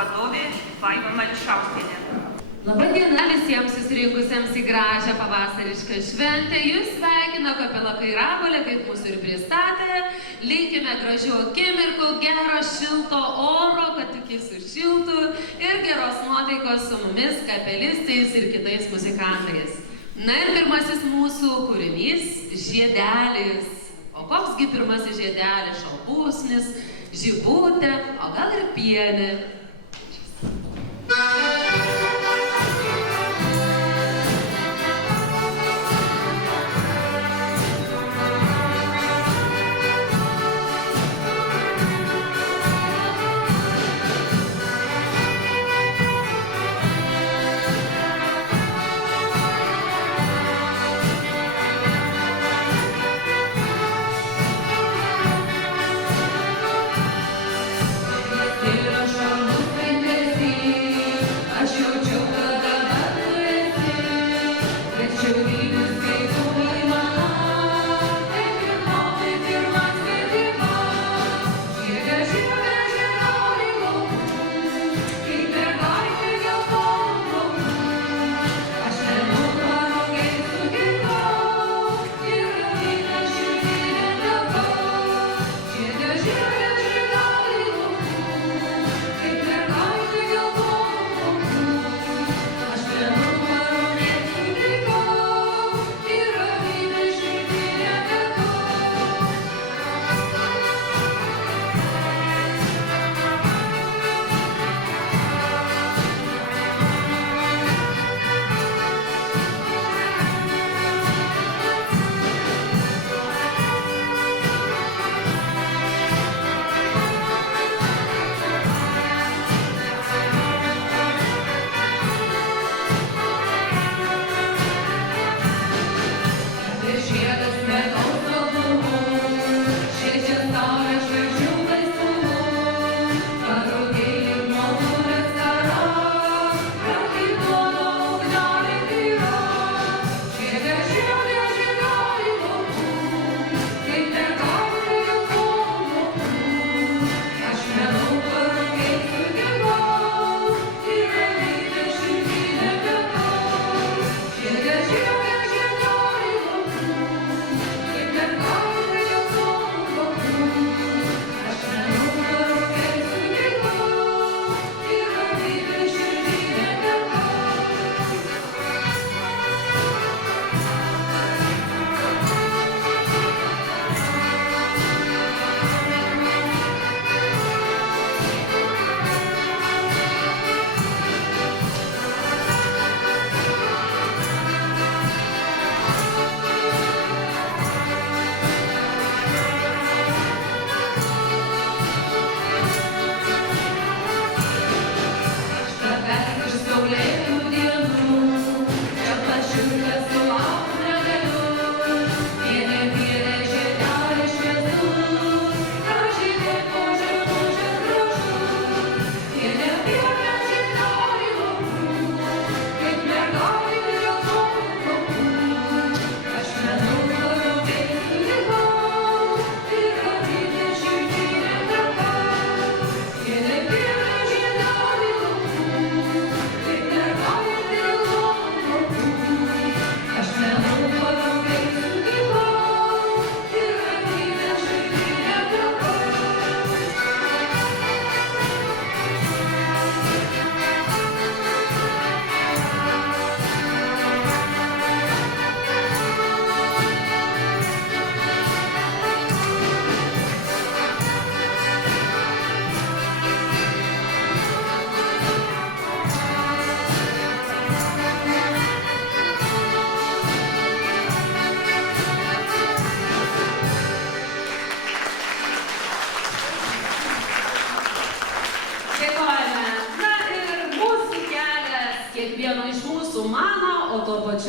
vadovė Vaiva Mališauskienė. Labadiena visiems susirinkusiems į gražią pavasarišką šventę. Jūs sveikina kapela Kairabolė, kaip mūsų ir pristatė. Linkime gražių akimirkų, gero šilto oro, kad tik jis sušiltų ir geros nuotaikos su mumis, kapelistais ir kitais muzikantais. Na ir pirmasis mūsų kūrinys – Žiedelis. O koksgi pirmasis žiedelis? Šalpusnis, žibutė, o gal ir pienė.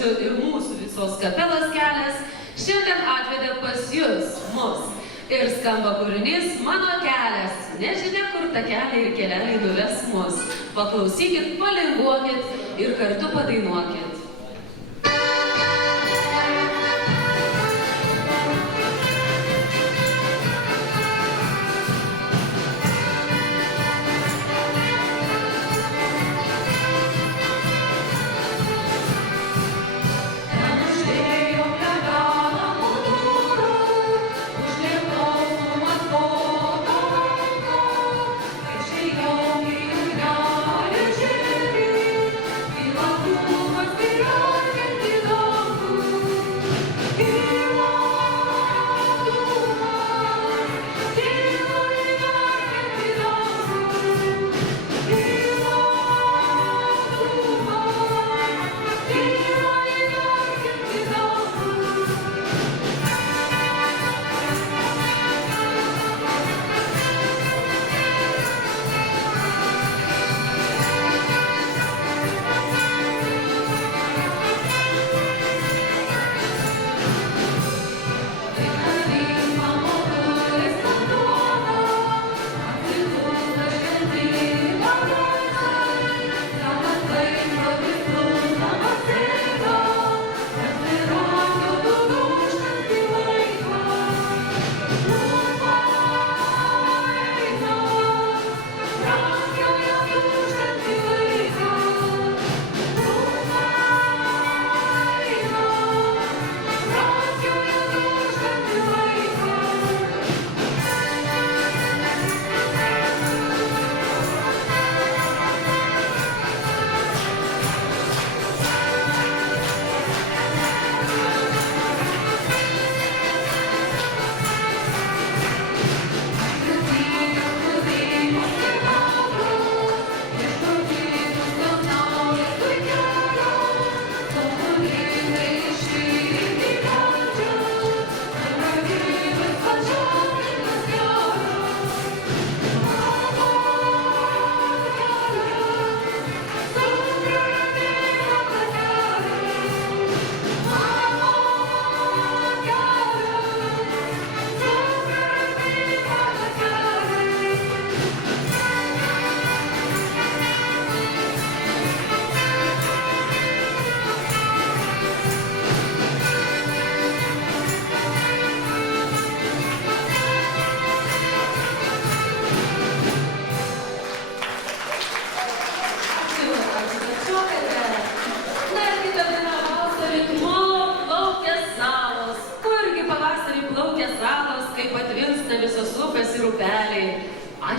Ir mūsų visos kapelos kelias šiandien atvedė pas jūs, mus. Ir skamba kūrinys Mano kelias. Nežinia, kur ta keliai ir keleliai nuves mus. Paklausykit, palinguokit ir kartu padainuokit.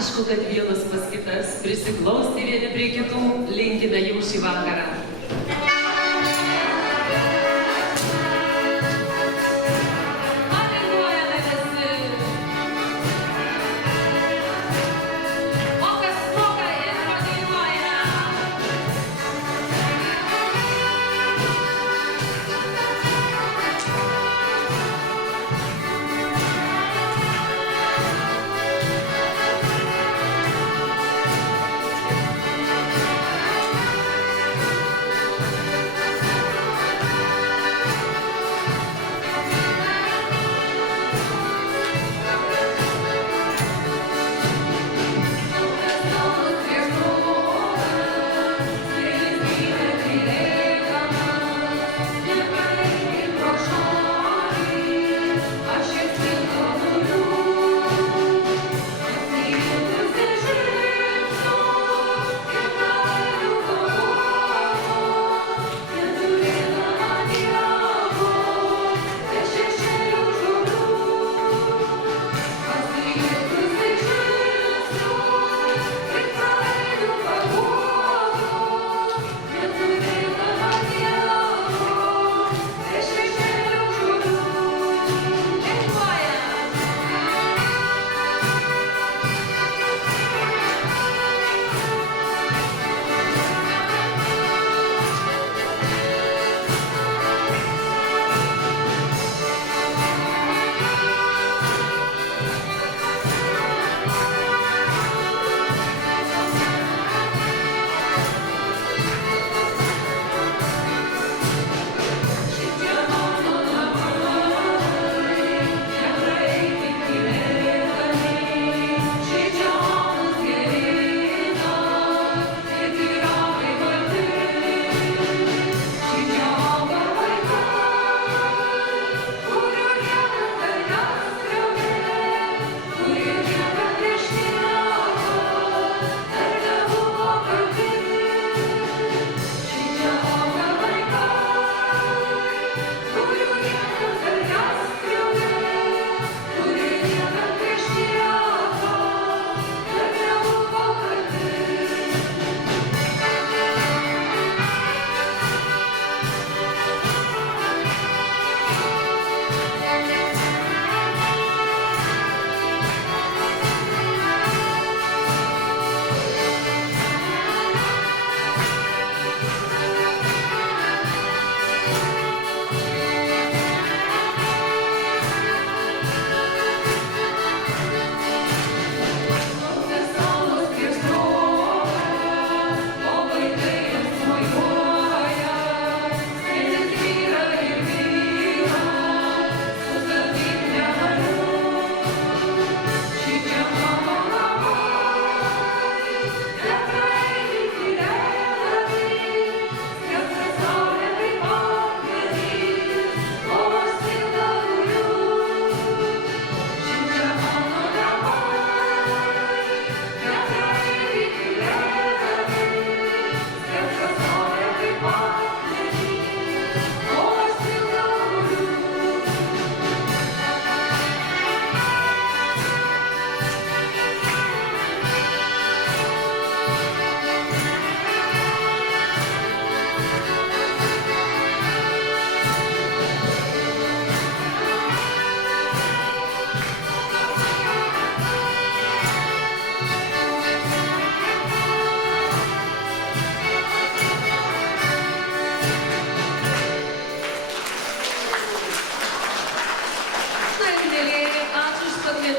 Aišku, kad vienas pas kitas prisiglausti vieni prie kitų, linkime jums šį vakarą.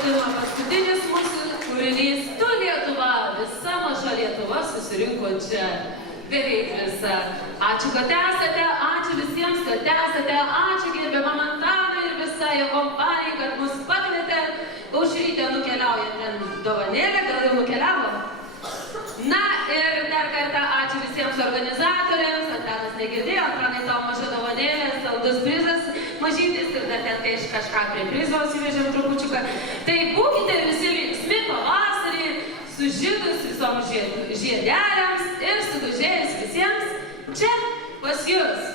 Paskutinis mūsų kūrinys Tu Lietuva, visa maža Lietuva susirinko čia, beveik visa. Ačiū, kad esate, ačiū visiems, kad esate, ačiū gerbiamam Antanui ir visai jo kompanijai, kad mus pakvietė. Aušrytė nukeliauja ten dovanėlę, gal jau nukeliavo? Na ir dar kartą ačiū visiems organizatoriams, Antanas negirdėjo, Antanai tau maža dovanėlė, saldus prizas mažytis ir dar ten kažką prie prizo įsivežėm trupučiuką. Tai būkite visi linksmi pavasarį, sužydus visom žiedeliams ir sugužėjus visiems čia pas jūs.